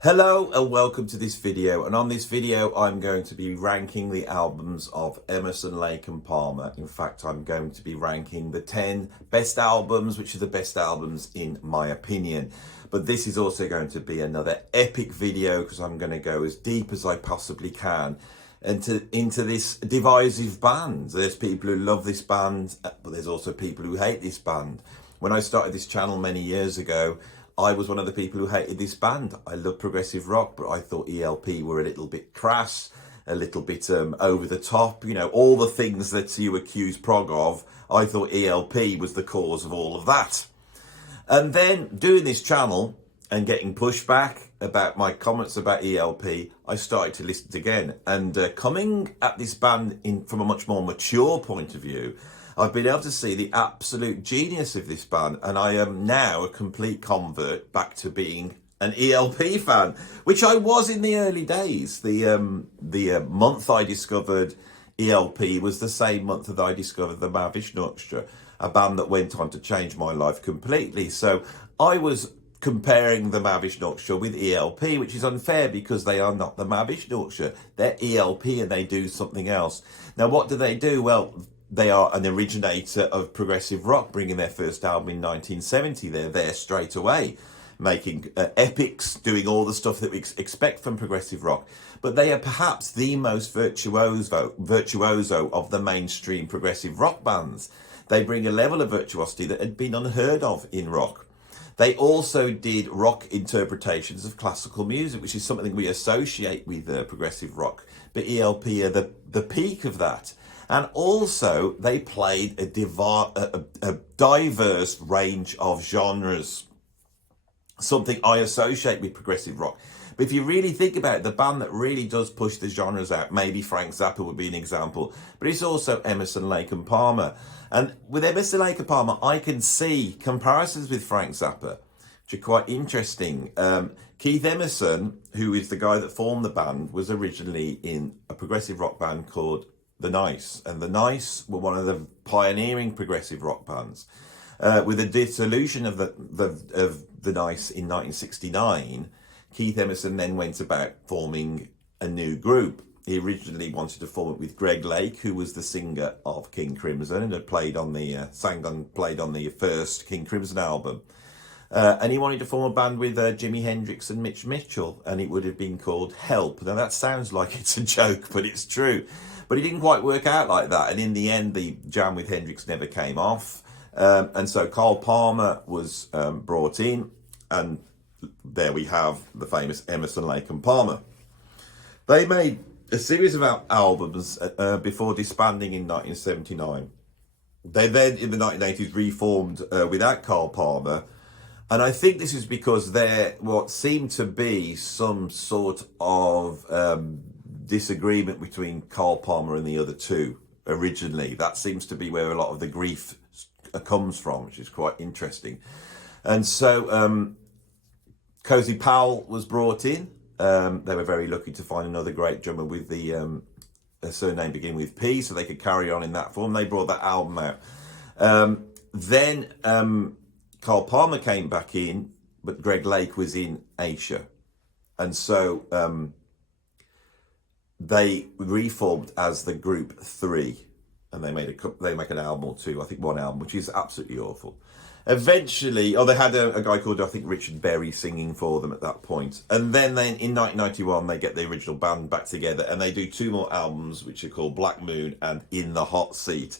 Hello and welcome to this video, and on this video I'm going to be ranking the albums of Emerson, Lake and Palmer. In fact, I'm going to be ranking the 10 best albums, which are the best albums in my opinion. But this is also going to be another epic video because I'm going to go as deep as I possibly can into this divisive band. There's people who love this band, but there's also people who hate this band. When I started this channel many years ago, I was one of the people who hated this band. I love progressive rock, but I thought ELP were a little bit crass, a little bit over the top. You know, all the things that you accuse prog of, I thought ELP was the cause of all of that. And then doing this channel and getting pushback about my comments about ELP, I started to listen again. And coming at this band from a much more mature point of view, I've been able to see the absolute genius of this band, and I am now a complete convert back to being an ELP fan, which I was in the early days. The month I discovered ELP was the same month that I discovered the Mahavishnu, a band that went on to change my life completely. So I was comparing the Mahavishnu with ELP, which is unfair because they are not the Mahavishnu. They're ELP and they do something else. Now, what do? Well, they are an originator of progressive rock, bringing their first album in 1970. They're there straight away, making epics, doing all the stuff that we expect from progressive rock. But they are perhaps the most virtuoso of the mainstream progressive rock bands. They bring a level of virtuosity that had been unheard of in rock. They also did rock interpretations of classical music, which is something we associate with progressive rock. But ELP are the peak of that. And also, they played a diverse range of genres, something I associate with progressive rock. But if you really think about it, the band that really does push the genres out, maybe Frank Zappa would be an example, but it's also Emerson, Lake and Palmer. And with Emerson, Lake and Palmer, I can see comparisons with Frank Zappa, which are quite interesting. Keith Emerson, who is the guy that formed the band, was originally in a progressive rock band called The Nice, and The Nice were one of the pioneering progressive rock bands. With the dissolution of the Nice in 1969, Keith Emerson then went about forming a new group. He originally wanted to form it with Greg Lake, who was the singer of King Crimson and had played on the first King Crimson album. And he wanted to form a band with Jimi Hendrix and Mitch Mitchell, and it would have been called Help. Now that sounds like it's a joke, but it's true. But it didn't quite work out like that. And in the end, the jam with Hendrix never came off. And so Carl Palmer was brought in. And there we have the famous Emerson, Lake and Palmer. They made a series of albums before disbanding in 1979. They then, in the 1980s, reformed without Carl Palmer. And I think this is because they're what seemed to be some sort of disagreement between Carl Palmer and the other two originally. That seems to be where a lot of the grief comes from, which is quite interesting. And so Cozy Powell was brought in. They were very lucky to find another great drummer with the surname beginning with P, so they could carry on in that form. They brought that album out. Then Carl Palmer came back in, but Greg Lake was in Asia. And so they reformed as the Group 3, and they make an album or two, I think one album, which is absolutely awful. Eventually, they had a guy called, I think, Richard Berry singing for them at that point. And then in 1991, they get the original band back together, and they do two more albums, which are called Black Moon and In the Hot Seat.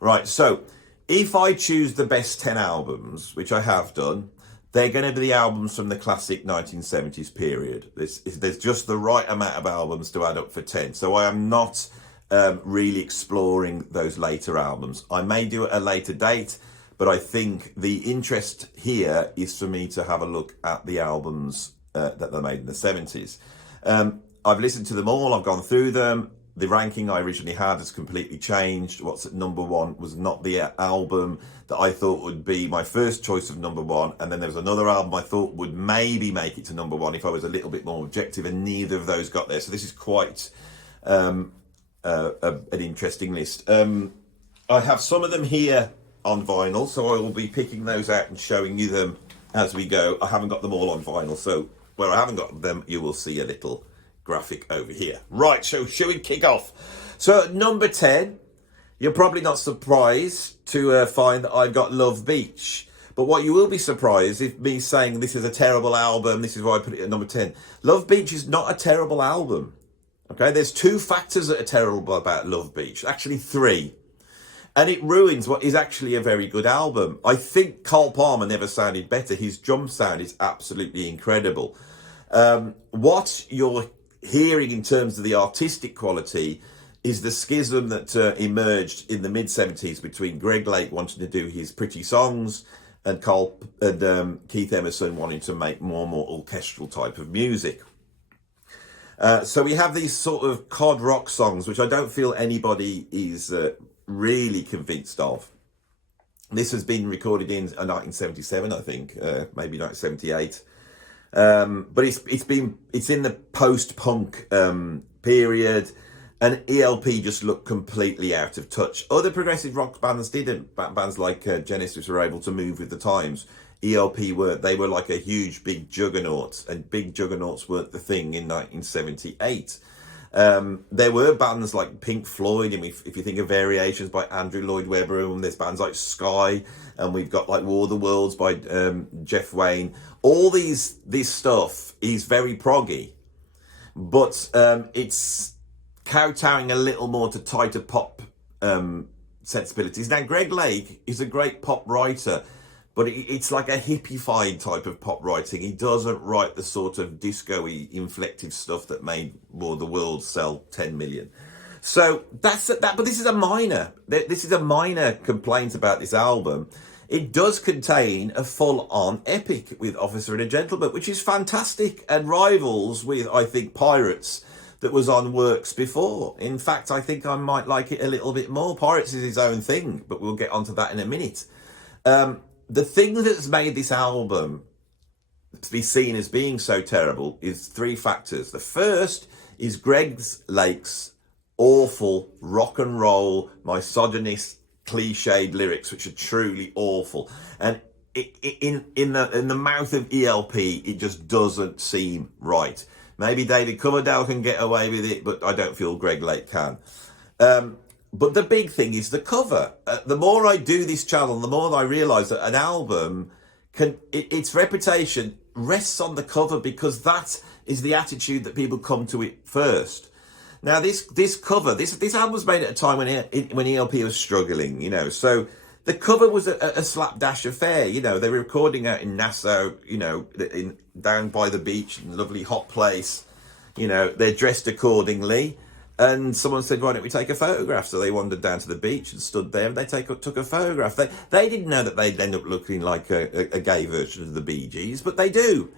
Right, so if I choose the best 10 albums, which I have done, they're going to be the albums from the classic 1970s period. There's just the right amount of albums to add up for 10. So I am not really exploring those later albums. I may do it at a later date, but I think the interest here is for me to have a look at the albums that they made in the 70s. I've listened to them all. I've gone through them. The ranking I originally had has completely changed. What's at number one was not the album that I thought would be my first choice of number one. And then there was another album I thought would maybe make it to number one if I was a little bit more objective, and neither of those got there. So this is quite an interesting list. I have some of them here on vinyl, so I will be picking those out and showing you them as we go. I haven't got them all on vinyl, so where I haven't got them, you will see a little graphic over here. Right, so shall we kick off? So at number 10, you're probably not surprised to find that I've got Love Beach. But what you will be surprised if me saying this is a terrible album, this is why I put it at number 10. Love Beach is not a terrible album. Okay, there's 2 factors that are terrible about Love Beach. Actually 3. And it ruins what is actually a very good album. I think Carl Palmer never sounded better. His drum sound is absolutely incredible. What you're hearing in terms of the artistic quality is the schism that emerged in the mid-70s between Greg Lake wanting to do his pretty songs and Keith Emerson wanting to make more and more orchestral type of music. So we have these sort of cod rock songs, which I don't feel anybody is really convinced of. This has been recorded in 1977, I think, maybe 1978. But it's in the post-punk period, and ELP just looked completely out of touch. Other progressive rock bands didn't. Bands like Genesis were able to move with the times. ELP were like a huge big juggernaut, and big juggernauts weren't the thing in 1978. There were bands like Pink Floyd, and if you think of Variations by Andrew Lloyd Webber, and there's bands like Sky, and we've got like War of the Worlds by Jeff Wayne. All this stuff is very proggy, but it's kowtowing a little more to tighter pop sensibilities. Now, Greg Lake is a great pop writer, but it's like a hippified type of pop writing. He doesn't write the sort of disco-y, inflective stuff that made War of the Worlds sell 10 million. So that's that. But this is a minor. This is a minor complaint about this album. It does contain a full-on epic with Officer and a Gentleman, which is fantastic and rivals with, I think, Pirates that was on Works before. In fact, I think I might like it a little bit more. Pirates is his own thing, but we'll get onto that in a minute. The thing that's made this album to be seen as being so terrible is 3 factors. The first is Greg Lake's awful rock and roll, misogynist, cliched lyrics, which are truly awful. And in the mouth of ELP, it just doesn't seem right. Maybe David Coverdale can get away with it, but I don't feel Greg Lake can. But the big thing is the cover. The more I do this channel, the more I realise that an album its reputation rests on the cover, because that is the attitude that people come to it first. Now, this cover, this album was made at a time when ELP was struggling, you know. So the cover was a slapdash affair, you know. They were recording out in Nassau, you know, down by the beach, in a lovely hot place. You know, they're dressed accordingly. And someone said, why don't we take a photograph? So they wandered down to the beach and stood there, and they took a photograph. They didn't know that they'd end up looking like a gay version of the Bee Gees, but they do.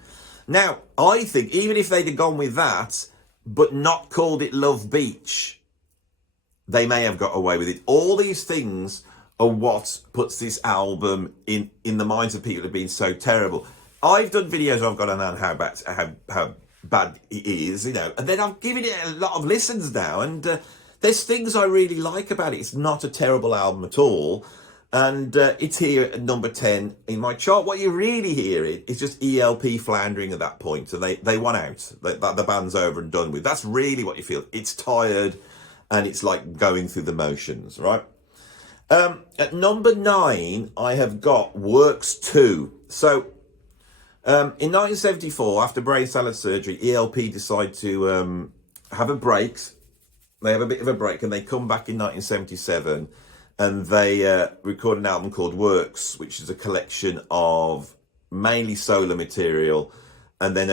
Now, I think even if they'd have gone with that, but not called it Love Beach, they may have got away with it. All these things are what puts this album in the minds of people as being so terrible. I've done videos where I've gone on how bad it is, you know, and then I've given it a lot of listens now, and there's things I really like about it. It's not a terrible album at all, and it's here at number 10 in my chart. What you're really hearing is just ELP floundering at that point, and they want out. The band's over and done with. That's really what you feel. It's tired, and it's like going through the motions, right? At number 9, I have got Works 2. So in 1974, after brain salad surgery, ELP decide to have a break. They have a bit of a break, and they come back in 1977, and they record an album called Works, which is a collection of mainly solo material, and then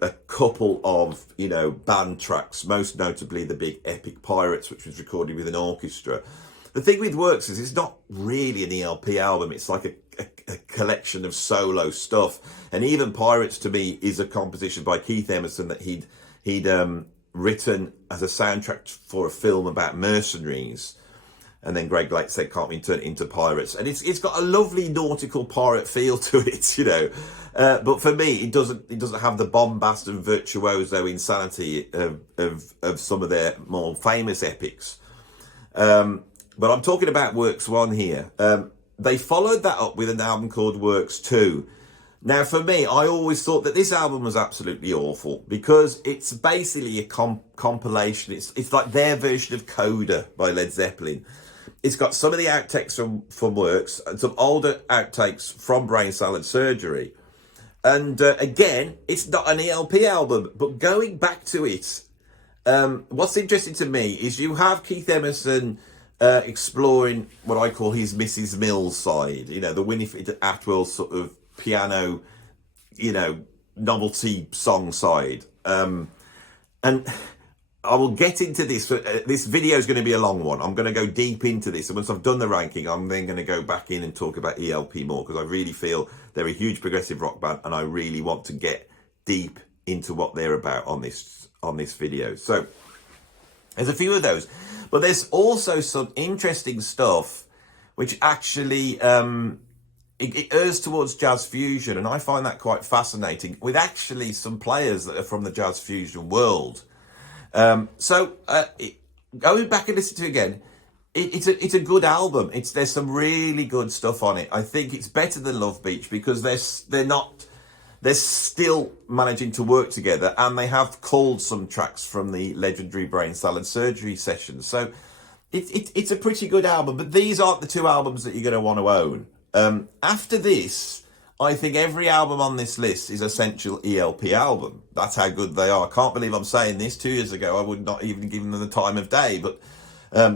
a couple of, you know, band tracks, most notably the big epic Pirates, which was recorded with an orchestra. The thing with Works is it's not really an ELP album. It's like a collection of solo stuff. And even Pirates, to me, is a composition by Keith Emerson that he'd written as a soundtrack for a film about mercenaries. And then Greg Lake said, can't we turn it into Pirates? And it's got a lovely nautical pirate feel to it, you know. But for me, it doesn't have the bombast and virtuoso insanity of some of their more famous epics. But I'm talking about Works 1 here. They followed that up with an album called Works 2. Now, for me, I always thought that this album was absolutely awful because it's basically a compilation. It's like their version of Coda by Led Zeppelin. It's got some of the outtakes from Works and some older outtakes from Brain Salad Surgery. And again, it's not an ELP album, but going back to it, what's interesting to me is you have Keith Emerson exploring what I call his Mrs. Mills side, you know, the Winifred Atwell sort of piano, you know, novelty song side. And I will get into this. This video is going to be a long one. I'm going to go deep into this. And once I've done the ranking, I'm then going to go back in and talk about ELP more, because I really feel they're a huge progressive rock band and I really want to get deep into what they're about on this video. So there's a few of those, but there's also some interesting stuff which actually it errs towards jazz fusion, and I find that quite fascinating, with actually some players that are from the jazz fusion world. Going back and listening to it again, it's a good album. There's some really good stuff on it. I think it's better than Love Beach because they're still managing to work together, and they have culled some tracks from the legendary Brain Salad Surgery sessions. So it's a pretty good album, but these aren't the two albums that you're going to want to own. After this, I think every album on this list is essential ELP album. That's how good they are. I can't believe I'm saying this. 2 years ago, I would not even give them the time of day, but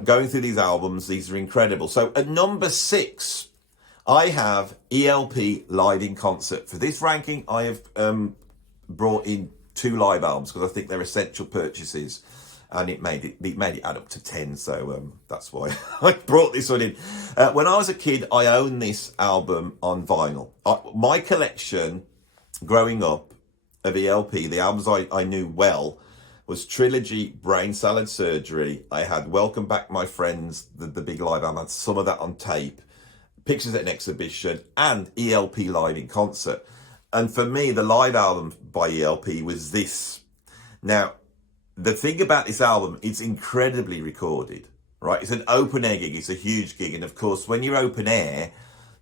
going through these albums, these are incredible. So at number 6, I have ELP Live in Concert. For this ranking, I have brought in 2 live albums because I think they're essential purchases, and it made it add up to 10. So that's why I brought this one in. When I was a kid, I owned this album on vinyl. My collection growing up of ELP, the albums I knew well, was Trilogy, Brain Salad Surgery. I had Welcome Back My Friends, the big live album. I had some of that on tape, Pictures at an Exhibition, and ELP Live in Concert. And for me, the live album by ELP was this. Now, the thing about this album, it's incredibly recorded, right? It's an open air gig. It's a huge gig. And of course, when you're open air,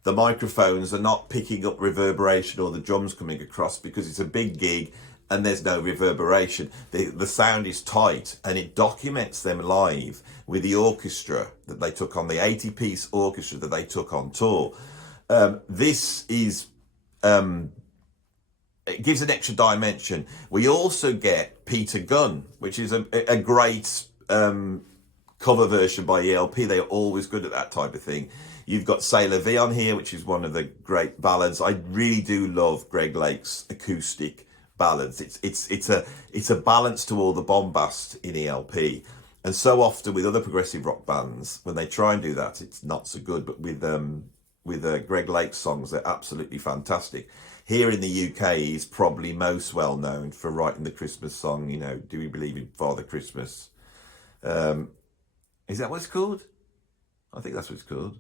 the microphones are not picking up reverberation or the drums coming across because it's a big gig and there's no reverberation. The sound is tight, and it documents them live with the orchestra that they took on, the 80-piece orchestra that they took on tour. This is... it gives an extra dimension. We also get Peter Gunn, which is a great cover version by ELP. They're always good at that type of thing. You've got Sailor V on here, which is one of the great ballads. I really do love Greg Lake's acoustic ballads. It's a balance to all the bombast in ELP. And so often with other progressive rock bands, when they try and do that, it's not so good. But with Greg Lake's songs, they're absolutely fantastic. Here in the UK, he's probably most well known for writing the Christmas song, you know, Do We Believe in Father Christmas? Is that what it's called? I think that's what it's called.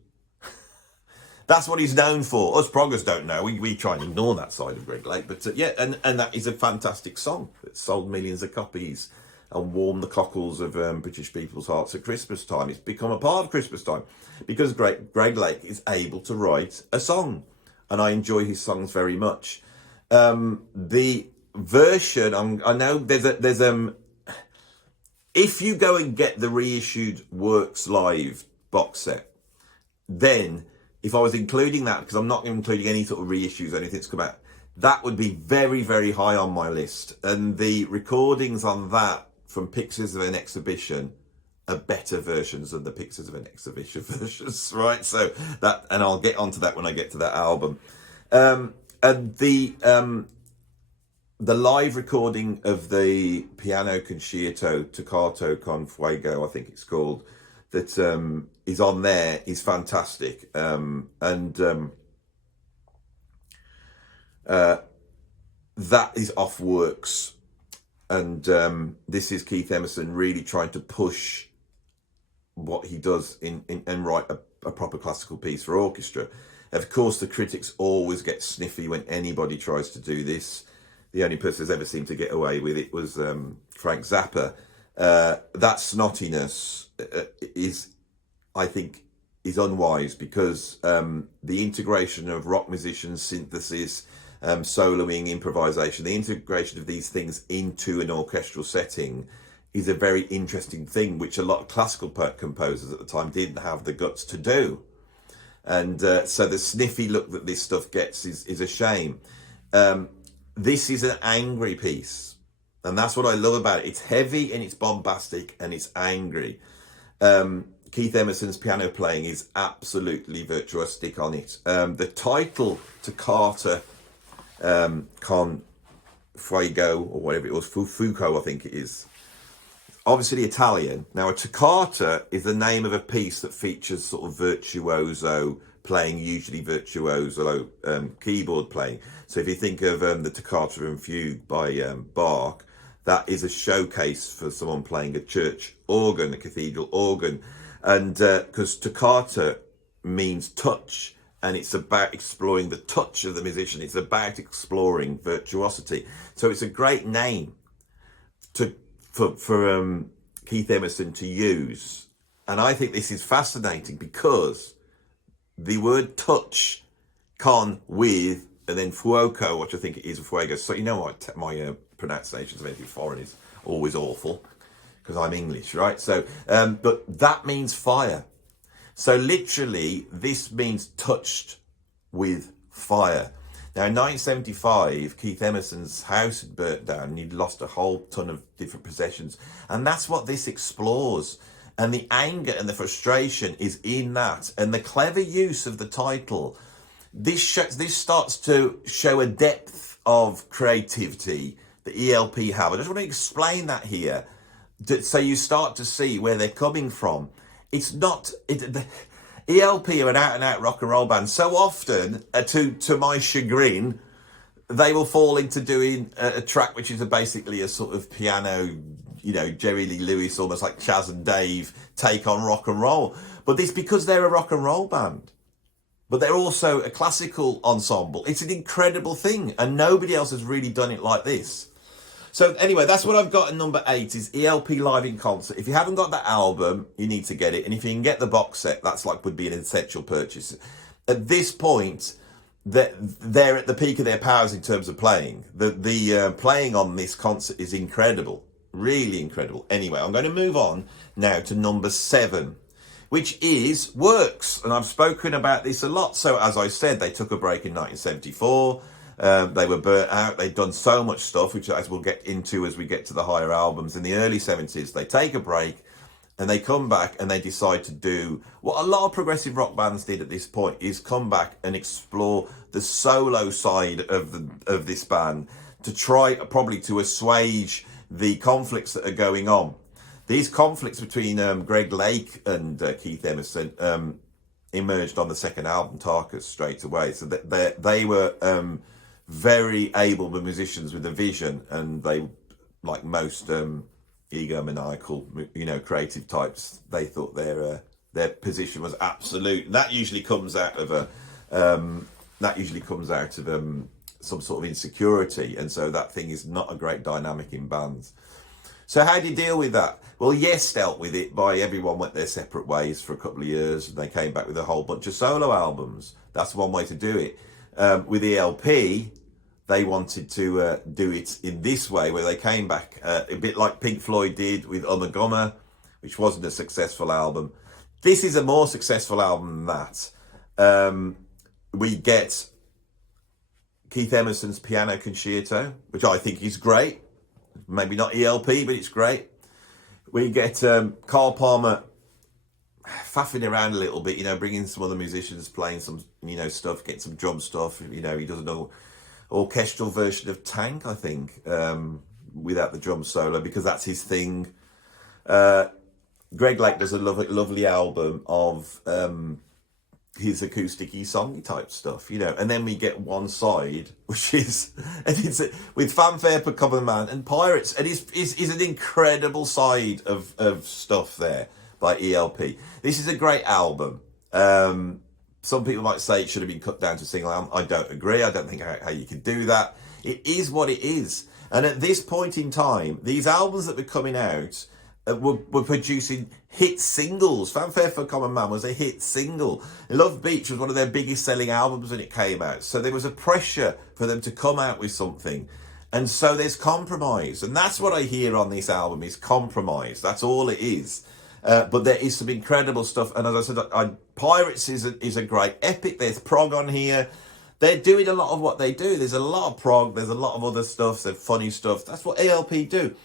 That's what he's known for. Us proggers don't know. We try and ignore that side of Greg Lake. But yeah, and that is a fantastic song. It sold millions of copies and warmed the cockles of British people's hearts at Christmas time. It's become a part of Christmas time because Greg Lake is able to write a song. And I enjoy his songs very much. The version, I know there's if you go and get the reissued Works Live box set, then if I was including that, because I'm not including any sort of reissues or anything that's come out, that would be very, very high on my list. And the recordings on that from Pictures of an Exhibition are better versions than the Pictures of an Exhibition versions, right? So that, and I'll get onto that when I get to that album. And the live recording of the piano concerto Toccato con Fuego, I think it's called, that is on there is fantastic. That is off Works. And this is Keith Emerson really trying to push what he does and write a proper classical piece for orchestra. Of course, the critics always get sniffy when anybody tries to do this. The only person who's ever seemed to get away with it was Frank Zappa. That snottiness I think, is unwise because the integration of rock musicians, synthesis, soloing, improvisation, the integration of these things into an orchestral setting is a very interesting thing, which a lot of classical composers at the time didn't have the guts to do. And so the sniffy look that this stuff gets is a shame. This is an angry piece, and that's what I love about it. It's heavy and it's bombastic and it's angry. Keith Emerson's piano playing is absolutely virtuosic on it. The title, Toccata con Fuego, or whatever it was, Foucault, I think it is, obviously Italian. Now, a toccata is the name of a piece that features sort of virtuoso playing, usually virtuoso keyboard playing. So if you think of the Toccata and Fugue by Bach, that is a showcase for someone playing a church organ, a cathedral organ. And because toccata means touch, and it's about exploring the touch of the musician. It's about exploring virtuosity. So it's a great name for Keith Emerson to use. And I think this is fascinating because the word touch, con, with, and then fuoco, which I think it is, fuego. So you know what, my pronunciations of anything foreign is always awful because I'm English, right? So, but that means fire. So literally, this means touched with fire. Now, in 1975, Keith Emerson's house had burnt down and he'd lost a whole ton of different possessions. And that's what this explores. And the anger and the frustration is in that. And the clever use of the title, this starts to show a depth of creativity that ELP have. I just want to explain that here, so you start to see where they're coming from. It's not... ELP are an out-and-out rock and roll band. So often, to my chagrin, they will fall into doing a track which is basically a sort of piano, Jerry Lee Lewis, almost like Chaz and Dave take on rock and roll. But it's because they're a rock and roll band. But they're also a classical ensemble. It's an incredible thing, and nobody else has really done it like this. So anyway, that's what I've got at number 8 is ELP Live in Concert. If you haven't got that album, you need to get it. And if you can get the box set, that's would be an essential purchase. At this point, they're at the peak of their powers in terms of playing. The playing on this concert is incredible, really incredible. Anyway, I'm going to move on now to number 7, which is Works. And I've spoken about this a lot. So as I said, they took a break in 1974. They were burnt out. They'd done so much stuff, which as we'll get into as we get to the higher albums. In the early 70s, they take a break and they come back and they decide to do what a lot of progressive rock bands did at this point, is come back and explore the solo side of this band to try probably to assuage the conflicts that are going on. These conflicts between Greg Lake and Keith Emerson emerged on the second album, Tarkus, straight away. So they were very able musicians with a vision, and they, like most egomaniacal, creative types, they thought their position was absolute. That usually comes out of some sort of insecurity, and so that thing is not a great dynamic in bands. So how do you deal with that? Well, Yes dealt with it by everyone went their separate ways for a couple of years, and they came back with a whole bunch of solo albums. That's one way to do it. With ELP, they wanted to do it in this way, where they came back a bit like Pink Floyd did with Ummagumma, which wasn't a successful album. This is a more successful album than that. We get Keith Emerson's Piano Concerto, which I think is great. Maybe not ELP, but it's great. We get Carl Palmer faffing around a little bit, bringing some other musicians, playing some, stuff, getting some drum stuff. He does an orchestral version of Tank, I think, without the drum solo, because that's his thing. Greg Lake does a lovely album of his acoustic-y, songy type stuff, and then we get one side, which is, and it's with Fanfare for Common Man and Pirates, and is an incredible side of stuff there by ELP. This is a great album. Some people might say it should have been cut down to a single album. I don't agree. I don't think how you can do that. It is what it is. And at this point in time, these albums that were coming out, were producing hit singles. Fanfare for Common Man was a hit single. Love Beach was one of their biggest selling albums when it came out. So there was a pressure for them to come out with something. And so there's compromise. And that's what I hear on this album is compromise. That's all it is. But there is some incredible stuff. And as I said, Pirates is a great epic. There's prog on here. They're doing a lot of what they do. There's a lot of prog. There's a lot of other stuff. There's funny stuff. That's what ELP do.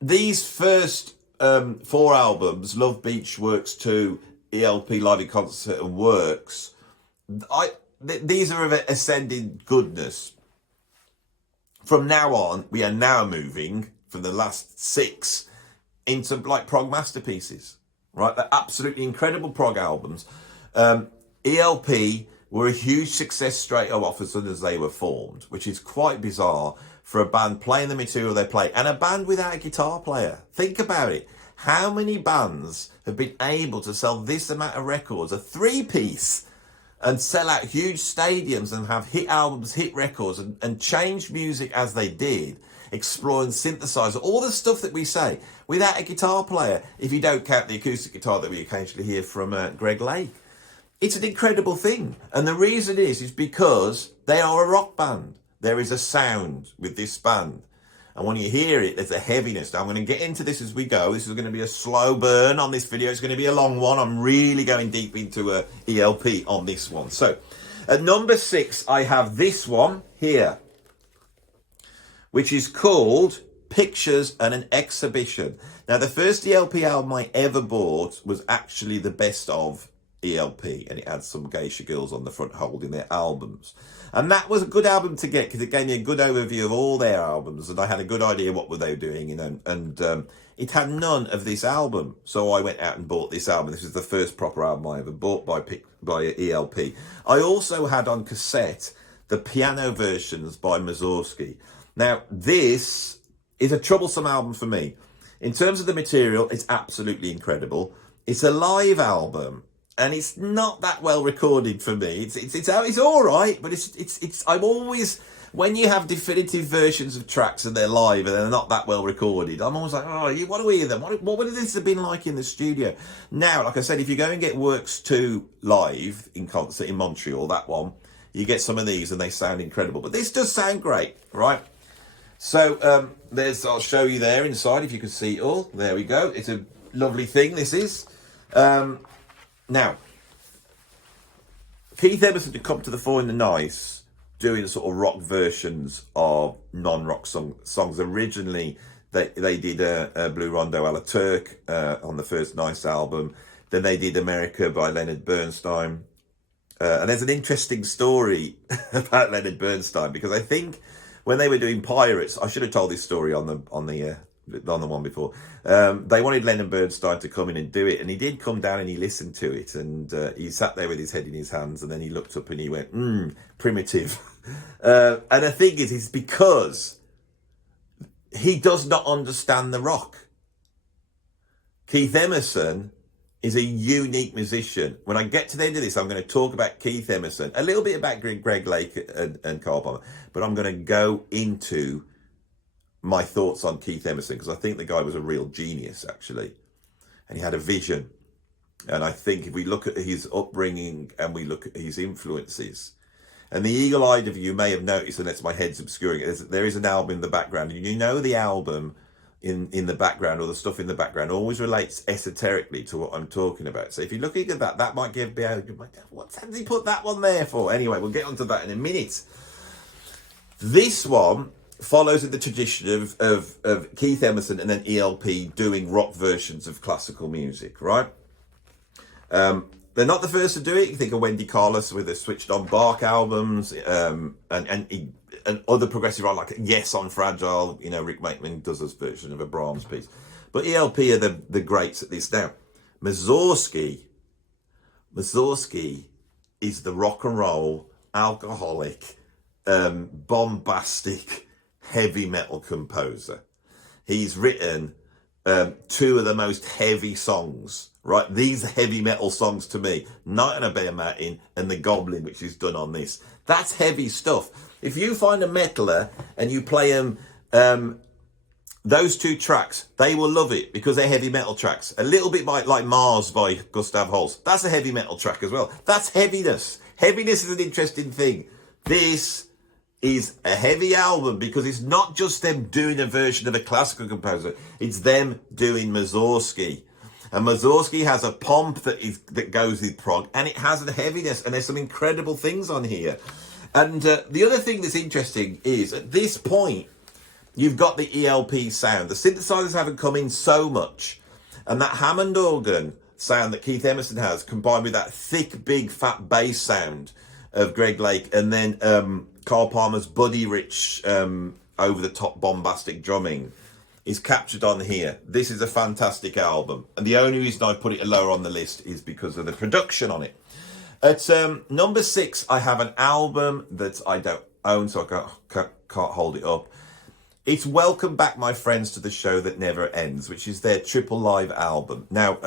These first 4 albums, Love Beach, Works 2, ELP, Live in Concert and Works, these are of ascending goodness. From now on, we are now moving from the last 6 into like prog masterpieces, right? They're absolutely incredible prog albums. ELP were a huge success straight off as soon as they were formed, which is quite bizarre for a band playing the material they play, and a band without a guitar player. Think about it. How many bands have been able to sell this amount of records, a 3-piece, and sell out huge stadiums and have hit albums, hit records, and change music as they did, exploring synthesizer, all the stuff that we say, without a guitar player, if you don't count the acoustic guitar that we occasionally hear from Greg Lake. It's an incredible thing. And the reason is because they are a rock band. There is a sound with this band. And when you hear it, there's a heaviness. Now, I'm going to get into this as we go. This is going to be a slow burn on this video. It's going to be a long one. I'm really going deep into ELP on this one. So, at number 6, I have this one here, which is called Pictures and an Exhibition. Now, the first ELP album I ever bought was actually the best of ELP, and it had some geisha girls on the front holding their albums. And that was a good album to get because it gave me a good overview of all their albums, and I had a good idea what were they doing, you know, and it had none of this album. So I went out and bought this album. This is the first proper album I ever bought by ELP. I also had on cassette the piano versions by Mussorgsky. Now, this is a troublesome album for me. In terms of the material, it's absolutely incredible. It's a live album. And it's not that well recorded for me. It's all right, but I'm always, when you have definitive versions of tracks and they're live and they're not that well recorded, I'm always like, oh, you want to hear them? What would this have been like in the studio? Now, like I said, if you go and get Works 2 live in concert in Montreal, that one, you get some of these and they sound incredible. But this does sound great, right? So I'll show you there inside if you can see it all. There we go. It's a lovely thing, this is. Now, Keith Emerson had come to the fore in the nice doing sort of rock versions of non-rock songs. Originally, they did a Blue Rondo a la Turk on the first Nice album. Then they did America by Leonard Bernstein. And there's an interesting story about Leonard Bernstein, because I think when they were doing Pirates, I should have told this story on the one before. They wanted Leonard Bernstein to come in and do it, and he did come down and he listened to it, and he sat there with his head in his hands, and then he looked up and he went, primitive. And the thing is, it's because he does not understand the rock. Keith Emerson is a unique musician. When I get to the end of this, I'm going to talk about Keith Emerson, a little bit about Greg Lake and Carl Palmer, but I'm going to go into my thoughts on Keith Emerson, because I think the guy was a real genius, actually, and he had a vision. And I think if we look at his upbringing and we look at his influences, and the eagle-eyed of you may have noticed, unless my head's obscuring it, there is an album in the background, and you know the album in the background, or the stuff in the background, always relates esoterically to what I'm talking about. So if you're looking at that might give me what has he put that one there for? Anyway, we'll get onto that in a minute. This one follows in the tradition of Keith Emerson and then ELP doing rock versions of classical music, right? They're not the first to do it. You think of Wendy Carlos with the Switched On Bach albums, and other progressive rock like Yes on Fragile. You know, Rick Wakeman does this version of a Brahms piece. But ELP are the greats at this. Now, Mussorgsky is the rock and roll, alcoholic, bombastic, heavy metal composer. He's written 2 of the most heavy songs, right? These are heavy metal songs to me. Night on a Bear Mountain and The Goblin, which is done on this. That's heavy stuff. If you find a metaler and you play him those two tracks, they will love it because they're heavy metal tracks. A little bit like Mars by Gustav Holst. That's a heavy metal track as well. That's heaviness. Heaviness is an interesting thing. This is a heavy album because it's not just them doing a version of a classical composer. It's them doing Mussorgsky. And Mussorgsky has a pomp that goes with prog, and it has a heaviness, and there's some incredible things on here. And the other thing that's interesting is, at this point, you've got the ELP sound. The synthesizers haven't come in so much. And that Hammond organ sound that Keith Emerson has, combined with that thick, big, fat bass sound of Greg Lake, and then Carl Palmer's buddy-rich, over-the-top bombastic drumming, is captured on here. This is a fantastic album. And the only reason I put it lower on the list is because of the production on it. At number 6, I have an album that I don't own, so I can't hold it up. It's Welcome Back, My Friends, to the Show That Never Ends, which is their triple live album. Now,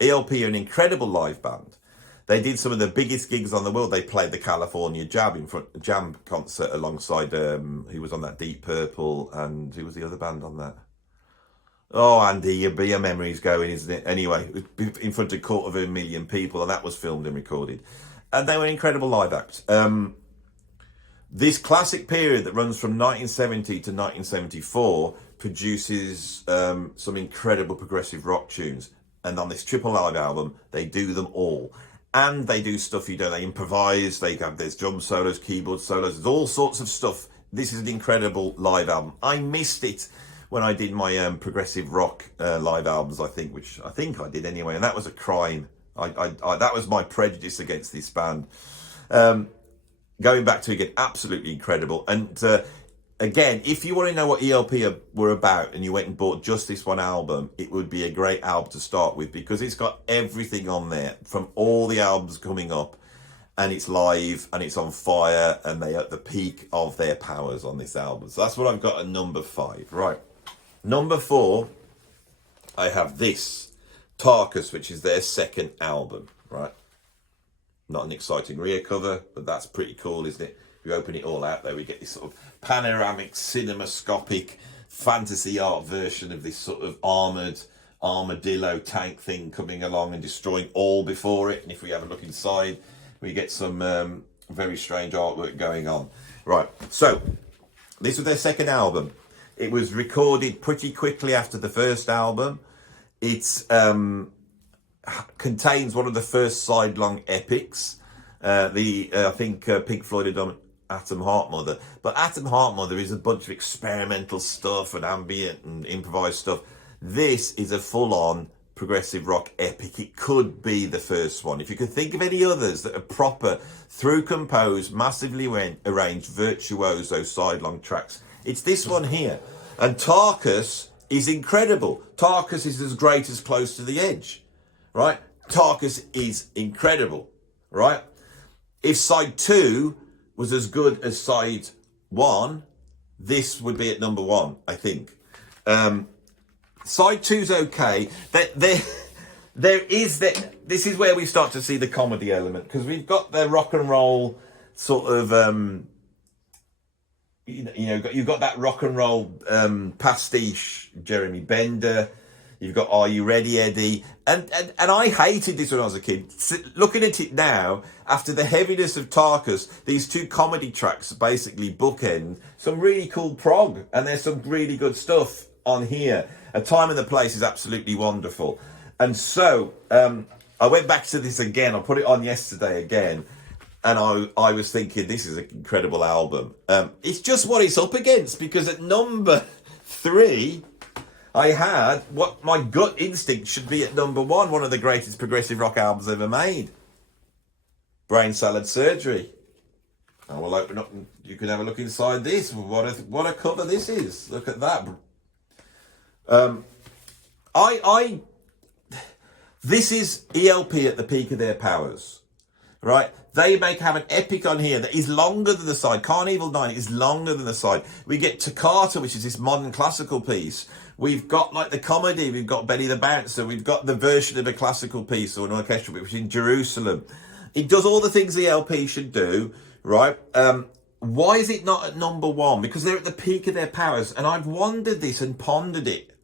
ELP are an incredible live band. They did some of the biggest gigs on the world. They played the California Jam concert alongside, who was on that, Deep Purple, and who was the other band on that? Oh, Andy, your memory's going, isn't it? Anyway, in front of 250,000 people, and that was filmed and recorded. And they were an incredible live act. This classic period that runs from 1970 to 1974 produces some incredible progressive rock tunes. And on this triple live album, they do them all. And they do stuff they improvise, there's drum solos, keyboard solos, there's all sorts of stuff. This is an incredible live album. I missed it when I did my progressive rock live albums, which I think I did anyway, and that was a crime. That was my prejudice against this band. Going back to again, absolutely incredible. And again, if you want to know what ELP were about and you went and bought just this one album, it would be a great album to start with because it's got everything on there from all the albums coming up, and it's live and it's on fire, and they're at the peak of their powers on this album. So that's what I've got at number 5. Right. Number 4, I have this, Tarkus, which is their second album, right? Not an exciting rear cover, but that's pretty cool, isn't it? If you open it all out there, we get this sort of panoramic, cinemascopic, fantasy art version of this sort of armoured armadillo tank thing coming along and destroying all before it. And if we have a look inside, we get some very strange artwork going on. Right, so this was their second album. It was recorded pretty quickly after the first album. It contains one of the first sidelong epics. I think Pink Floyd had done Atom Heart Mother, but Atom Heart Mother is a bunch of experimental stuff and ambient and improvised stuff. This is a full-on progressive rock epic. It could be the first one. If you could think of any others that are proper, through composed, massively arranged, virtuoso sidelong tracks, it's this one here. And Tarkus is incredible. Tarkus is as great as Close to the Edge, right? Tarkus is incredible, right? If side 2 was as good as side 1, this would be at number 1, I think. Side 2's okay. This is where we start to see the comedy element, because we've got the rock and roll sort of, you've got that rock and roll pastiche, Jeremy Bender. You've got Are You Ready, Eddie? And I hated this when I was a kid. Looking at it now, after the heaviness of Tarkus, these two comedy tracks basically bookend some really cool prog. And there's some really good stuff on here. A Time and the Place is absolutely wonderful. And so I went back to this again. I put it on yesterday again. And I was thinking, this is an incredible album. It's just what it's up against, because at number 3... I had what my gut instinct should be at number 1, one of the greatest progressive rock albums ever made. Brain Salad Surgery. I will open up and you can have a look inside this. What a cover this is. Look at that. This is ELP at the peak of their powers, right? They have an epic on here that is longer than the side. Carnival 9 is longer than the side. We get Toccata, which is this modern classical piece. We've got like the comedy. We've got Benny the Bouncer. We've got the version of a classical piece or an orchestral piece, which is in Jerusalem. It does all the things the ELP should do, right? why is it not at number one? Because they're at the peak of their powers. And I've wondered this and pondered it.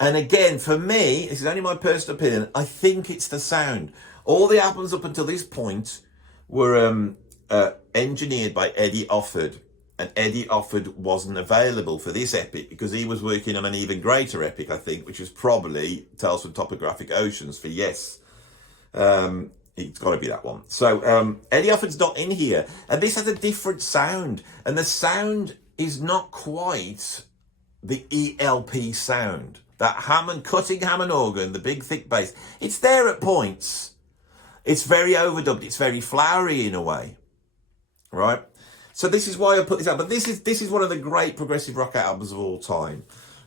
And again, for me, this is only my personal opinion, I think it's the sound. All the albums up until this point were engineered by Eddie Offord. And Eddie Offord wasn't available for this epic because he was working on an even greater epic, I think, which was probably Tales from Topographic Oceans for Yes. It's got to be that one. So Eddie Offord's not in here. And this has a different sound. And the sound is not quite the ELP sound. That cutting Hammond organ, the big thick bass, it's there at points. It's very overdubbed. It's very flowery in a way, right? So this is why I put this out. But this is one of the great progressive rock albums of all time.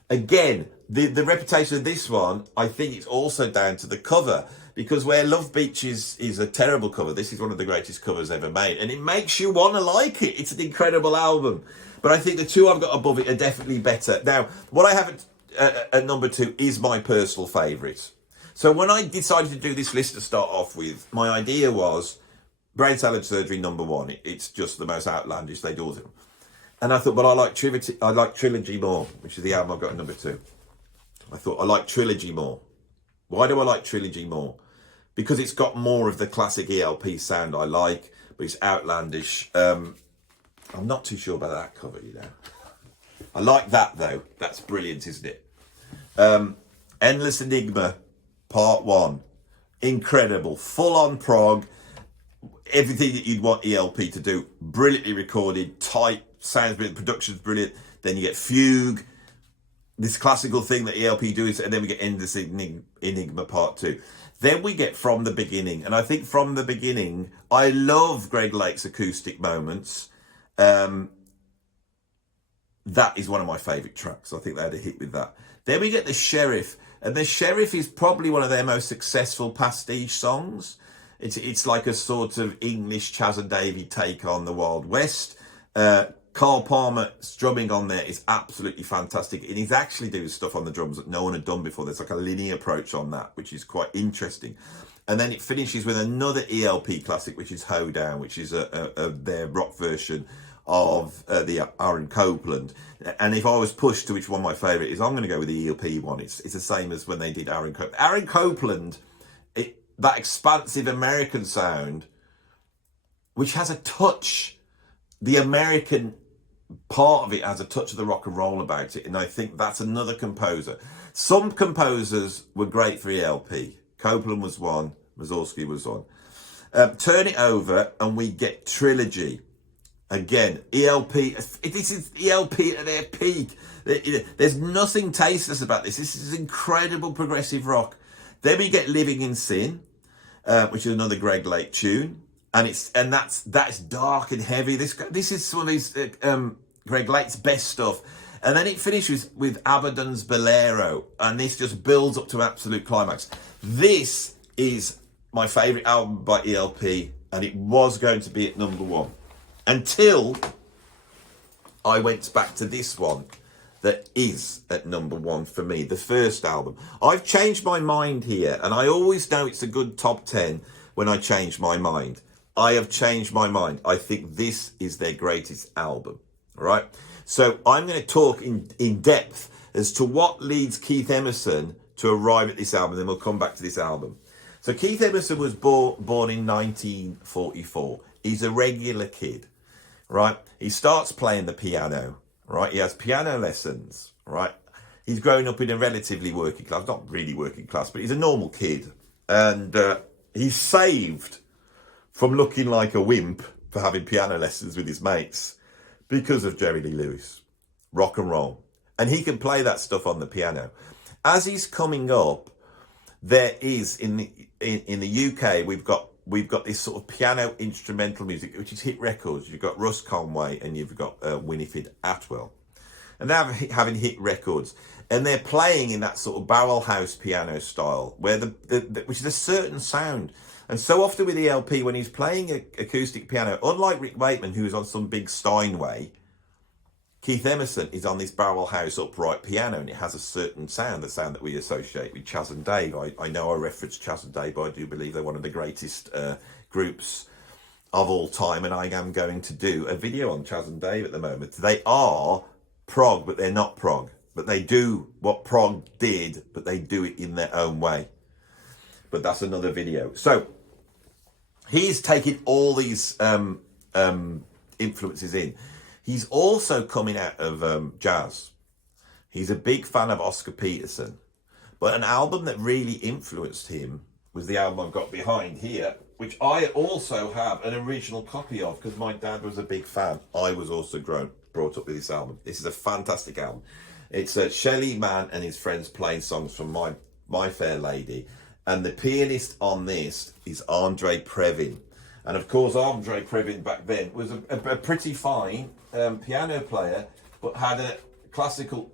Again, the reputation of this one, I think it's also down to the cover. Because where Love Beach is a terrible cover, this is one of the greatest covers ever made. And it makes you want to like it. It's an incredible album. But I think the two I've got above it are definitely better. Now, what I have at number 2 is my personal favourite. So when I decided to do this list to start off with, my idea was Brain Salad Surgery number 1. It's just the most outlandish they do them. And I thought, but I like Trilogy more, which is the album I've got at number 2. I thought, I like Trilogy more. Why do I like Trilogy more? Because it's got more of the classic ELP sound I like, but it's outlandish. I'm not too sure about that cover, you know. I like that, though. That's brilliant, isn't it? Endless Enigma, Part 1. Incredible. Full-on prog. Everything that you'd want ELP to do. Brilliantly recorded. Tight. Sounds brilliant. Production's brilliant. Then you get Fugue. This classical thing that ELP do. And then we get Endless Enigma Part 2. Then we get From the Beginning. And I think From the Beginning, I love Greg Lake's acoustic moments. That is one of my favourite tracks. I think they had a hit with that. Then we get The Sheriff. And The Sheriff is probably one of their most successful pastiche songs. It's like a sort of English Chaz and Davy take on the Wild West. Carl Palmer's drumming on there is absolutely fantastic. And he's actually doing stuff on the drums that no one had done before. There's like a linear approach on that, which is quite interesting. And then it finishes with another ELP classic, which is Hoedown, which is their rock version of the Aaron Copland. And if I was pushed to which one my favourite is, I'm going to go with the ELP one. It's the same as when they did Aaron Copland. Aaron Copland, that expansive American sound, which has a touch, the American part of it has a touch of the rock and roll about it. And I think that's another composer. Some composers were great for ELP. Copland was one, Mussorgsky was one. Turn it over and we get Trilogy. Again, ELP, this is ELP at their peak. There's nothing tasteless about this. This is incredible progressive rock. Then we get Living in Sin, which is another Greg Lake tune. And that's dark and heavy. This is some of his Greg Lake's best stuff. And then it finishes with Abaddon's Bolero. And this just builds up to absolute climax. This is my favourite album by ELP. And it was going to be at number 1. Until I went back to this one that is at number 1 for me, the first album. I've changed my mind here, and I always know it's a good top 10 when I change my mind. I have changed my mind. I think this is their greatest album, all right? So I'm going to talk in depth as to what leads Keith Emerson to arrive at this album, then we'll come back to this album. So Keith Emerson was born in 1944. He's a regular kid. Right, he starts playing the piano, right? He has piano lessons, right? He's grown up in a relatively working class, not really working class, but he's a normal kid. And he's saved from looking like a wimp for having piano lessons with his mates because of Jerry Lee Lewis, rock and roll. And he can play that stuff on the piano. As he's coming up, there is, in the UK, we've got this sort of piano instrumental music, which is hit records. You've got Russ Conway and you've got Winifred Atwell. And they're having hit records. And they're playing in that sort of barrel house piano style, where which is a certain sound. And so often with ELP, when he's playing acoustic piano, unlike Rick Wakeman, who is on some big Steinway, Keith Emerson is on this barrel house upright piano, and it has a certain sound, the sound that we associate with Chaz and Dave. I know I referenced Chaz and Dave, but I do believe they're one of the greatest groups of all time, and I am going to do a video on Chaz and Dave at the moment. They are prog, but they're not prog. But they do what prog did, but they do it in their own way. But that's another video. So he's taking all these influences in. He's also coming out of jazz. He's a big fan of Oscar Peterson. But an album that really influenced him was the album I've got behind here, which I also have an original copy of because my dad was a big fan. I was also brought up with this album. This is a fantastic album. It's Shelly Manne and his friends playing songs from My Fair Lady. And the pianist on this is Andre Previn. And of course, Andre Previn back then was a pretty fine piano player, but had a classical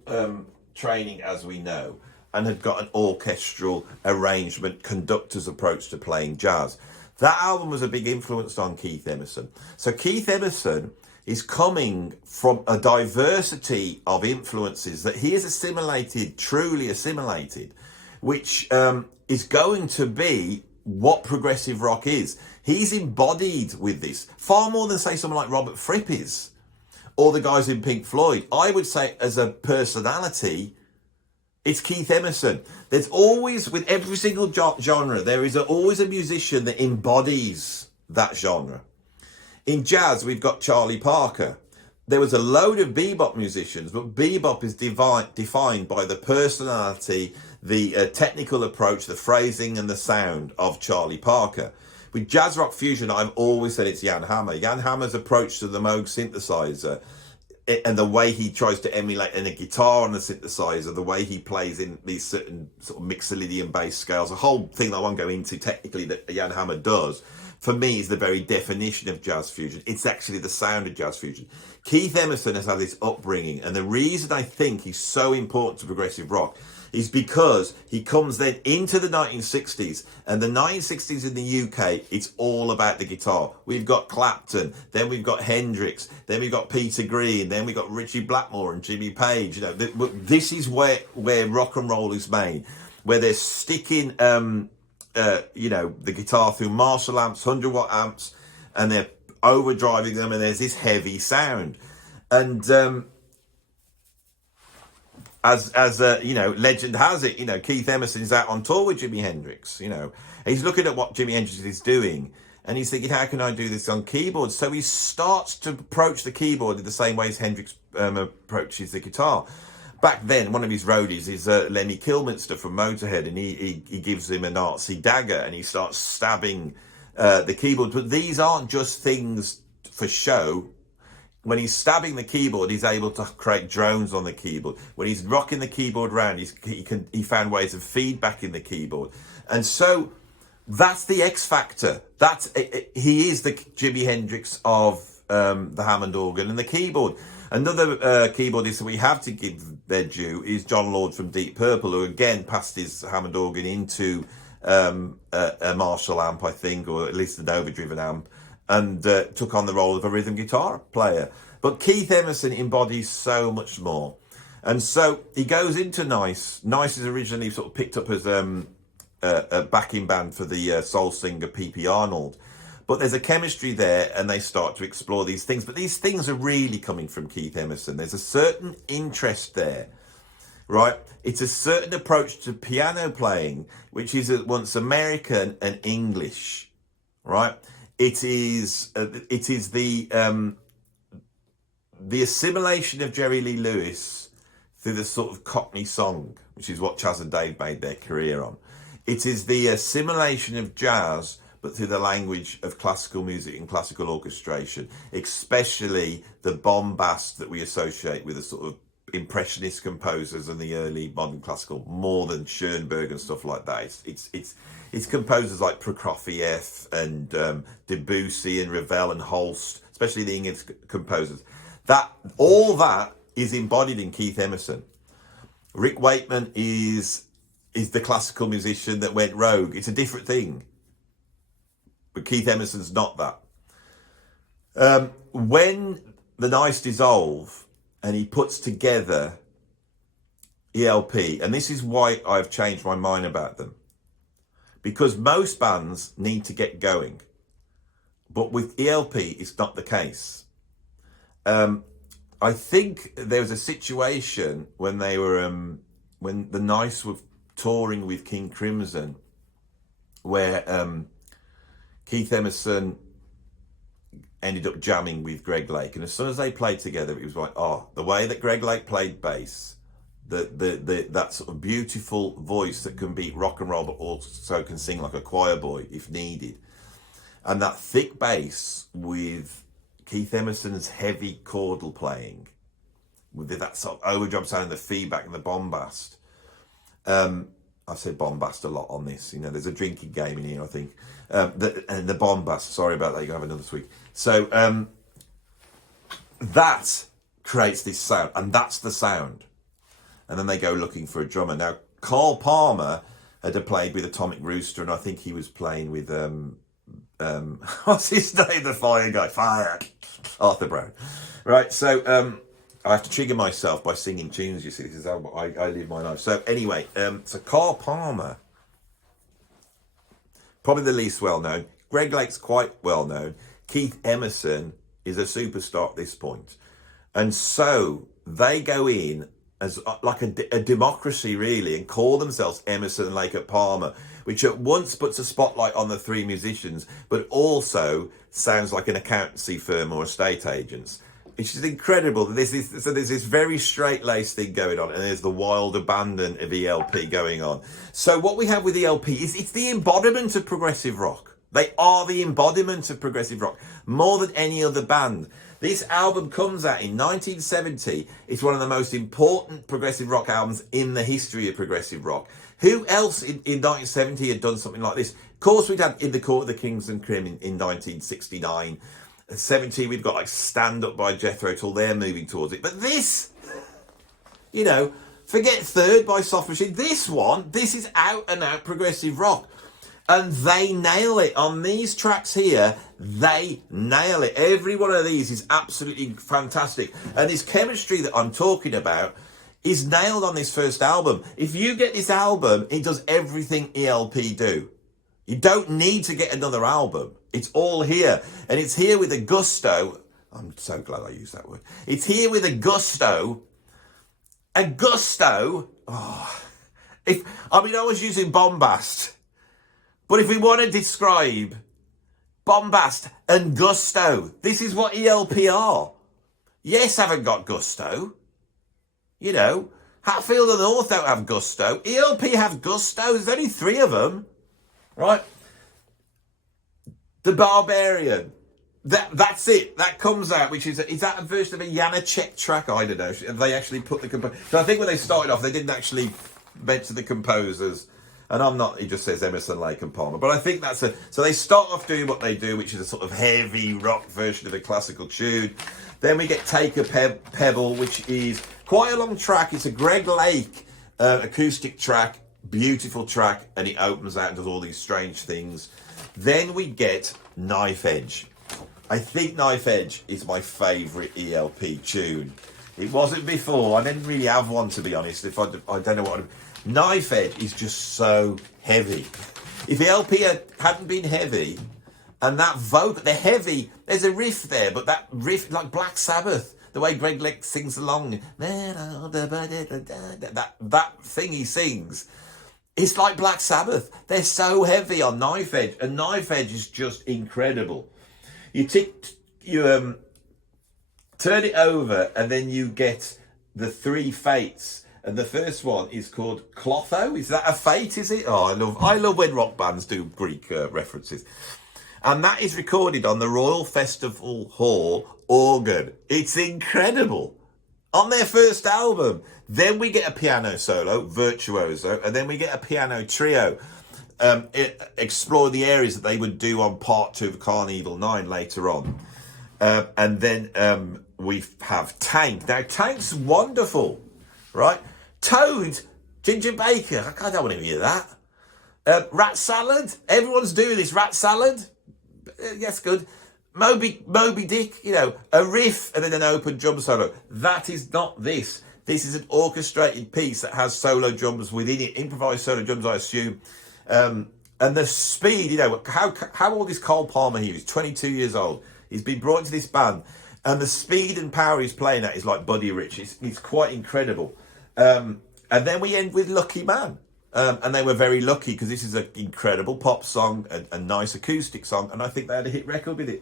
training, as we know, and had got an orchestral arrangement, conductor's approach to playing jazz. That album was a big influence on Keith Emerson. So Keith Emerson is coming from a diversity of influences that he has assimilated, truly assimilated, which is going to be what progressive rock is. He's embodied with this far more than, say, someone like Robert Fripp is, or the guys in Pink Floyd. I would say as a personality, it's Keith Emerson. There's always, with every single genre, there is always a musician that embodies that genre. In jazz, we've got Charlie Parker. There was a load of bebop musicians, but bebop is defined by the personality, the technical approach, the phrasing and the sound of Charlie Parker. With jazz rock fusion, I've always said it's Jan Hammer. Jan Hammer's approach to the Moog synthesizer and the way he tries to emulate in a guitar on a synthesizer, the way he plays in these certain sort of Mixolydian bass scales, a whole thing that I won't go into technically that Jan Hammer does, for me is the very definition of jazz fusion. It's actually the sound of jazz fusion. Keith Emerson has had this upbringing, and the reason I think he's so important to progressive rock is because he comes then into the 1960s, and the 1960s in the UK, it's all about the guitar. We've got Clapton, then we've got Hendrix, then we've got Peter Green, then we've got Richie Blackmore and Jimmy Page. You know, this is where rock and roll is made, where they're sticking, you know, the guitar through Marshall amps, 100-watt amps, and they're overdriving them, and there's this heavy sound. And as you know, legend has it, you know, Keith Emerson's out on tour with Jimi Hendrix. You know, he's looking at what Jimi Hendrix is doing, and he's thinking, how can I do this on keyboard? So he starts to approach the keyboard in the same way as Hendrix approaches the guitar. Back then, one of his roadies is Lemmy Kilminster from Motorhead, and he gives him a Nazi dagger, and he starts stabbing the keyboard. But these aren't just things for show. When he's stabbing the keyboard, he's able to create drones on the keyboard. When he's rocking the keyboard around, he found ways of feedback in the keyboard. And so that's the X factor. He is the Jimi Hendrix of the Hammond organ and the keyboard. Another keyboardist that we have to give their due is John Lord from Deep Purple, who again passed his Hammond organ into a Marshall amp, I think, or at least an overdriven amp, and took on the role of a rhythm guitar player. But Keith Emerson embodies so much more. And so he goes into Nice. Nice is originally sort of picked up as a backing band for the soul singer P.P. Arnold. But there's a chemistry there, and they start to explore these things. But these things are really coming from Keith Emerson. There's a certain interest there, right? It's a certain approach to piano playing, which is at once American and English, right? It is the assimilation of Jerry Lee Lewis through the sort of Cockney song, which is what Chaz and Dave made their career on. It is the assimilation of jazz, but through the language of classical music and classical orchestration, especially the bombast that we associate with the sort of impressionist composers and the early modern classical, more than Schoenberg and stuff like that. It's composers like Prokofiev and Debussy and Ravel and Holst, especially the English composers. All that is embodied in Keith Emerson. Rick Wakeman is the classical musician that went rogue. It's a different thing. But Keith Emerson's not that. When the Nice dissolve and he puts together ELP, and this is why I've changed my mind about them, because most bands need to get going, But with ELP, it's not the case. I think there was a situation when they were, when the Nice were touring with King Crimson, where Keith Emerson ended up jamming with Greg Lake, and as soon as they played together, it was like, oh, the way that Greg Lake played bass, that sort of beautiful voice that can beat rock and roll, but also can sing like a choir boy if needed, and that thick bass with Keith Emerson's heavy chordal playing, with that sort of overdub sound, the feedback and the bombast. I've said bombast a lot on this. You know, there's a drinking game in here, I think. And the bombast, sorry about that, you're going to have another week. So that creates this sound, and that's the sound. And then they go looking for a drummer. Now, Carl Palmer had played with Atomic Rooster, and I think he was playing with, what's his name, the fire guy? Fire! Arthur Brown. Right, so I have to trigger myself by singing tunes, you see. This is how I live my life. So anyway, so Carl Palmer, probably the least well-known. Greg Lake's quite well-known. Keith Emerson is a superstar at this point. And so they go in as like a democracy, really, and call themselves Emerson, Lake at Palmer, which at once puts a spotlight on the three musicians, but also sounds like an accountancy firm or estate agents. Which is incredible. So there's this very straight-laced thing going on, and there's the wild abandon of ELP going on. So what we have with ELP is it's the embodiment of progressive rock. They are the embodiment of progressive rock, more than any other band. This album comes out in 1970. It's one of the most important progressive rock albums in the history of progressive rock. Who else in 1970 had done something like this? Of course, we'd had In the Court of the Kings and Crim in 1969. 70, we've got like Stand Up by Jethro Tull, they're moving towards it. But this, you know, forget Third by Soft Machine. This is out and out progressive rock. And they nail it on these tracks here. They nail it. Every one of these is absolutely fantastic. And this chemistry that I'm talking about is nailed on this first album. If you get this album, it does everything ELP do. You don't need to get another album. It's all here. And it's here with a gusto. I'm so glad I used that word. It's here with a gusto. A gusto. Oh, I was using bombast. But if we want to describe bombast and gusto, this is what ELP are. Yes, haven't got gusto. You know, Hatfield and North don't have gusto. ELP have gusto. There's only 3 of them. Right? The Barbarian. That's it. That comes out, which is that a version of a Janacek track? I don't know. They actually put the composer. So I think when they started off, they didn't actually mention the composers. And I'm not, he just says Emerson, Lake and Palmer. But I think that's so they start off doing what they do, which is a sort of heavy rock version of a classical tune. Then we get Take a Pebble, which is quite a long track. It's a Greg Lake acoustic track. Beautiful track, and it opens out and does all these strange things. Then we get Knife Edge. I think Knife Edge is my favourite ELP tune. It wasn't before. I didn't really have one, to be honest. I don't know what. Knife Edge is just so heavy. If ELP hadn't been heavy, and that vocal, they're heavy. There's a riff there, but that riff, like Black Sabbath, the way Greg Lake sings along, that thing he sings. It's like Black Sabbath. They're so heavy on Knife Edge, and Knife Edge is just incredible. You turn it over, and then you get the 3 fates, and the first one is called Clotho. Is that a fate? Is it? Oh, I love when rock bands do Greek references, and that is recorded on the Royal Festival Hall organ. It's incredible. On their first album. Then we get a piano solo, virtuoso, and then we get a piano trio. Explore the areas that they would do on part 2 of Carnival 9 later on. And then we have Tank. Now, Tank's wonderful, right? Toad, Ginger Baker. I don't want to hear that. Rat Salad. Everyone's doing this. Rat Salad. Yes, good. Moby Dick, you know, a riff and then an open drum solo. That is not this. This is an orchestrated piece that has solo drums within it, improvised solo drums, I assume, and And the speed, you know, how old is Cole Palmer? He was 22 years old. He's been brought into this band, and the speed and power he's playing at is like Buddy Rich. It's quite incredible. And then we end with Lucky Man. And they were very lucky because this is an incredible pop song, a nice acoustic song, and I think they had a hit record with it.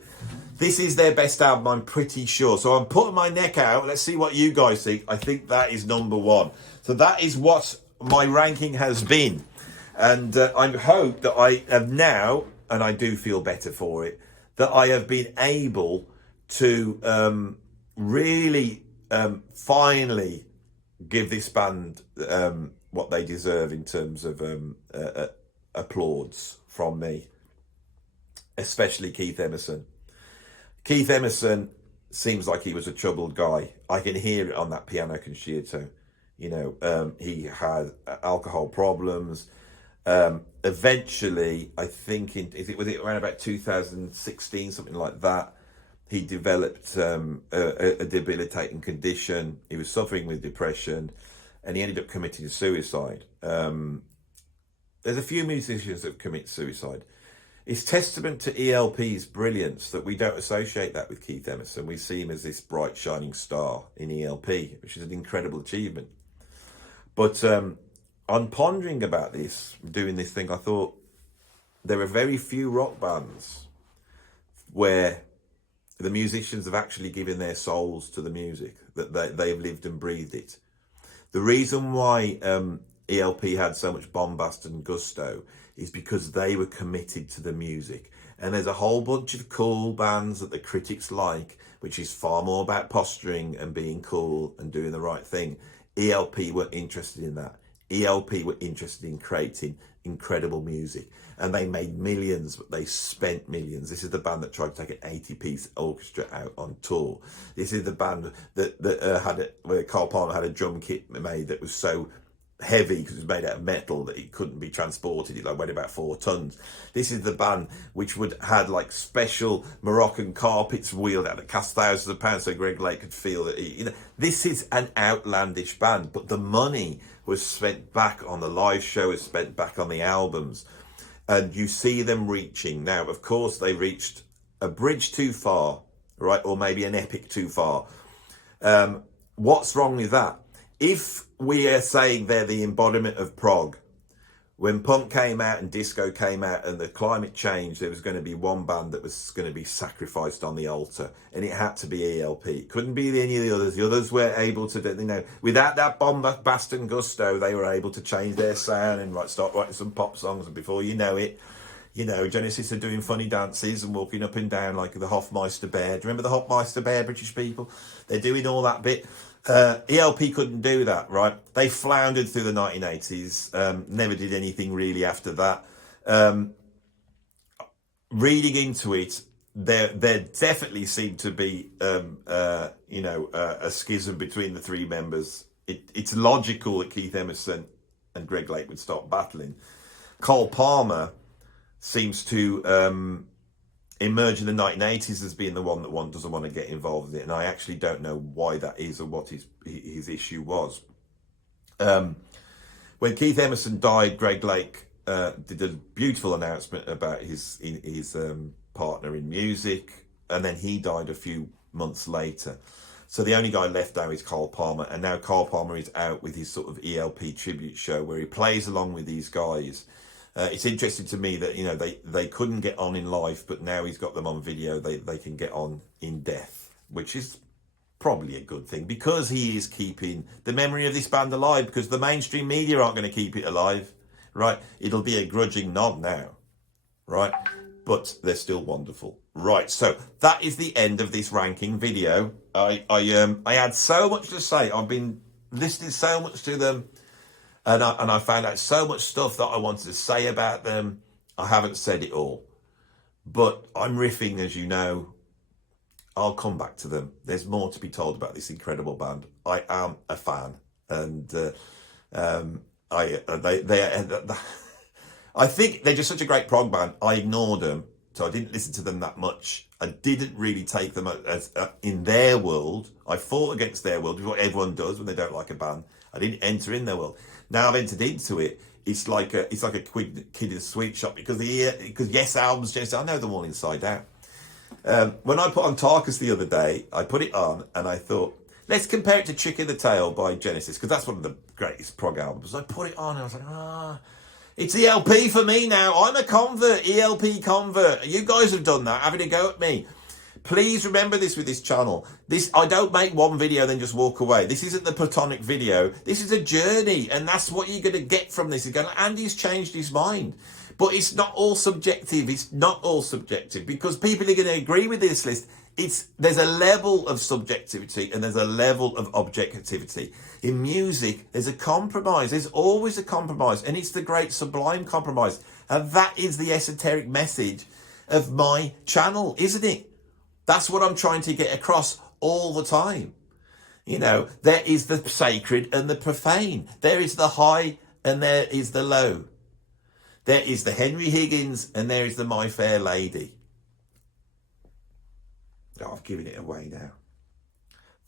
This is their best album, I'm pretty sure. So I'm putting my neck out. Let's see what you guys think. I think that is number one. So that is what my ranking has been. And I hope that I have now, and I do feel better for it, that I have been able to really finally give this band what they deserve in terms of applause from me, especially Keith Emerson. Keith Emerson seems like he was a troubled guy. I can hear it on that piano concerto. You know, he had alcohol problems. Eventually, I think was it around about 2016, something like that, he developed a debilitating condition. He was suffering with depression, and he ended up committing suicide. There's a few musicians that commit suicide. It's testament to ELP's brilliance that we don't associate that with Keith Emerson. We see him as this bright, shining star in ELP, which is an incredible achievement. But on pondering about this, doing this thing, I thought there are very few rock bands where the musicians have actually given their souls to the music, that they've lived and breathed it. The reason why ELP had so much bombast and gusto is because they were committed to the music. And there's a whole bunch of cool bands that the critics like, which is far more about posturing and being cool and doing the right thing. ELP were interested in that. ELP were interested in creating incredible music, and they made millions, but they spent millions. This is the band that tried to take an 80-piece orchestra out on tour. This is the band that where Carl Palmer had a drum kit made that was so heavy because it was made out of metal that it couldn't be transported. It weighed about 4 tons. This is the band which had like special Moroccan carpets wheeled out that cost thousands of pounds so Greg Lake could feel that this is an outlandish band, but the money was spent back on the live show, was spent back on the albums, and you see them reaching. Now, of course, they reached a bridge too far, right? Or maybe an epic too far. What's wrong with that? If we are saying they're the embodiment of prog, when punk came out and disco came out and the climate changed, there was going to be one band that was going to be sacrificed on the altar, and it had to be ELP. It couldn't be any of the others. The others were able to, without that bombast and gusto, they were able to change their sound and start writing some pop songs, and before you know it, Genesis are doing funny dances and walking up and down like the Hofmeister Bear. Do you remember the Hofmeister Bear, British people? They're doing all that bit. ELP couldn't do that, right? They floundered through the 1980s, never did anything really after that. Reading into it, there definitely seemed to be, a schism between the three members. It's logical that Keith Emerson and Greg Lake would start battling. Cole Palmer seems to emerge in the 1980s as being the one that doesn't want to get involved in it, and I actually don't know why that is or what his issue was. When Keith Emerson died, Greg Lake did a beautiful announcement about his partner in music, and then he died a few months later. So the only guy left now is Cole Palmer, and now Cole Palmer is out with his sort of ELP tribute show where he plays along with these guys. It's interesting to me that they couldn't get on in life, but now he's got them on video. They can get on in death, which is probably a good thing because he is keeping the memory of this band alive, because the mainstream media aren't going to keep it alive, right? It'll be a grudging nod now, right? But they're still wonderful, right? So that is the end of this ranking video. I had so much to say. I've been listening so much to them. And I found out so much stuff that I wanted to say about them. I haven't said it all. But I'm riffing, as you know. I'll come back to them. There's more to be told about this incredible band. I am a fan. And I think they're just such a great prog band. I ignored them, so I didn't listen to them that much. I didn't really take them as in their world. I fought against their world, which is what everyone does when they don't like a band. I didn't enter in their world. Now I've entered into it. it's like a kid in a sweet shop because Yes albums, I know them all inside out. When I put on Tarkus the other day, I put it on and I thought, let's compare it to Chick in the Tail by Genesis, because that's one of the greatest prog albums. I put it on and I was like, it's ELP for me now. I'm a convert, ELP convert. You guys have done that, having a go at me. Please remember this with this channel. I don't make one video then just walk away. This isn't the platonic video. This is a journey, and that's what you're going to get from this. You're going, Andy's changed his mind. But it's not all subjective. It's not all subjective, because people are going to agree with this list. There's a level of subjectivity and there's a level of objectivity. In music, there's a compromise. There's always a compromise, and it's the great sublime compromise. And that is the esoteric message of my channel, isn't it? That's what I'm trying to get across all the time. You know, there is the sacred and the profane. There is the high and there is the low. There is the Henry Higgins and there is the My Fair Lady. Oh, I've given it away now.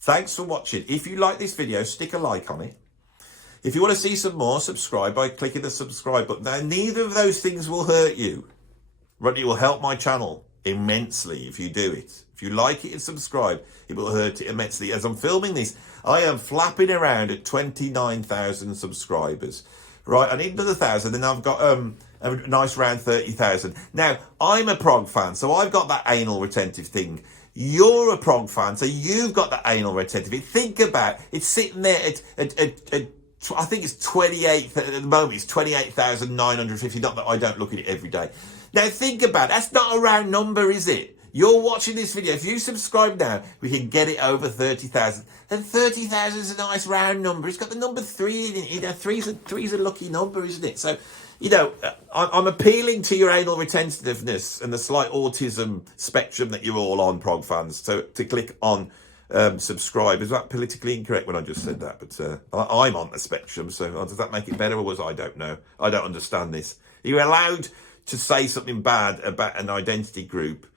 Thanks for watching. If you like this video, stick a like on it. If you want to see some more, subscribe by clicking the subscribe button. Now, neither of those things will hurt you, but it will help my channel immensely if you do it. If you like it and subscribe, it will hurt it immensely. As I'm filming this, I am flapping around at 29,000 subscribers. Right, I need another 1,000, then I've got a nice round 30,000. Now, I'm a prog fan, so I've got that anal retentive thing. You're a prog fan, so you've got that anal retentive thing. Think about it. It's sitting there at I think it's 28, at the moment it's 28,950, not that I don't look at it every day. Now think about it, that's not a round number, is it? You're watching this video, if you subscribe now, we can get it over 30,000. And 30,000 is a nice round number. It's got the number 3 in it. You know, three's a lucky number, isn't it? So, you know, I'm appealing to your anal retentiveness and the slight autism spectrum that you're all on, prog fans, to click on subscribe. Is that politically incorrect when I just said that? But I'm on the spectrum, so does that make it better, or was I don't know? I don't understand this. You're allowed to say something bad about an identity group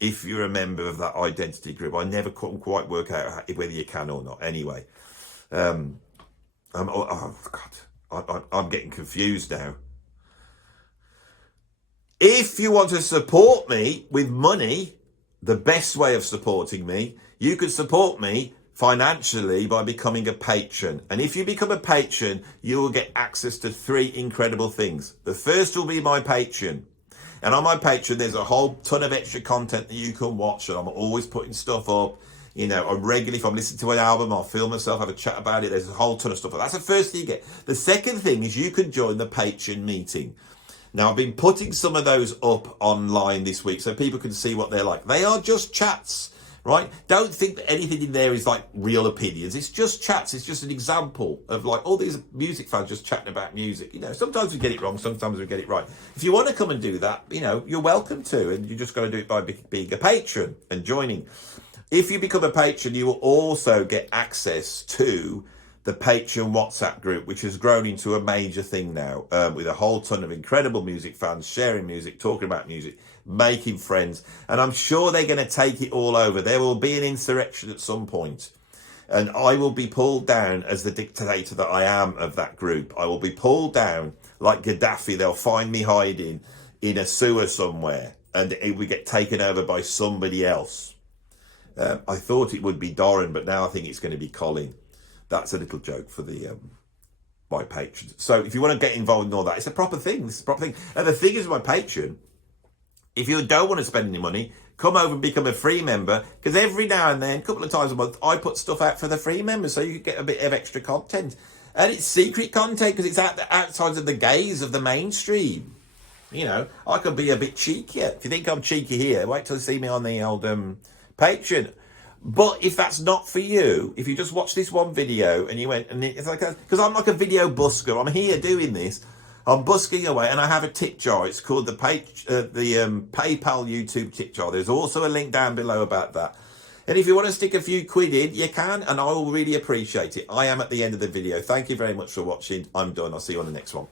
if you're a member of that identity group. I never quite work out whether you can or not. Anyway, oh God, I'm getting confused now. If you want to support me with money, the best way of supporting me, you can support me financially by becoming a patron. And if you become a patron, you will get access to 3 incredible things. The first will be my Patreon. And on my Patreon, there's a whole ton of extra content that you can watch. And I'm always putting stuff up. You know, if I'm listening to an album, I'll film myself, have a chat about it. There's a whole ton of stuff. That's the first thing you get. The second thing is you can join the Patreon meeting. Now, I've been putting some of those up online this week so people can see what they're like. They are just chats, right? Don't think that anything in there is like real opinions. It's just chats. It's just an example of like all these music fans just chatting about music. You know, sometimes we get it wrong, sometimes we get it right. If you want to come and do that, you know, you're welcome to, and you just got to do it by being a patron and joining. If you become a patron, you will also get access to the Patreon WhatsApp group, which has grown into a major thing now, with a whole ton of incredible music fans sharing music, talking about music, making friends. And I'm sure they're going to take it all over. There will be an insurrection at some point, and I will be pulled down as the dictator that I am of that group. I will be pulled down like Gaddafi. They'll find me hiding in a sewer somewhere, and it will get taken over by somebody else. I thought it would be Doran, but now I think it's going to be Colin. That's a little joke for the my patrons. So if you want to get involved in all that, it's a proper thing. It's a proper thing. And the thing is, my Patreon, if you don't want to spend any money, come over and become a free member, because every now and then, a couple of times a month, I put stuff out for the free members, so you get a bit of extra content. And it's secret content because it's outside of the gaze of the mainstream. You know, I could be a bit cheekier. If you think I'm cheeky here, wait till you see me on the old Patreon. But if that's not for you, if you just watch this one video and you went, and it's like, because I'm like a video busker, I'm here doing this, I'm busking away, and I have a tip jar. It's called the PayPal YouTube tip jar. There's also a link down below about that. And if you want to stick a few quid in, you can, and I will really appreciate it. I am at the end of the video. Thank you very much for watching. I'm done. I'll see you on the next one.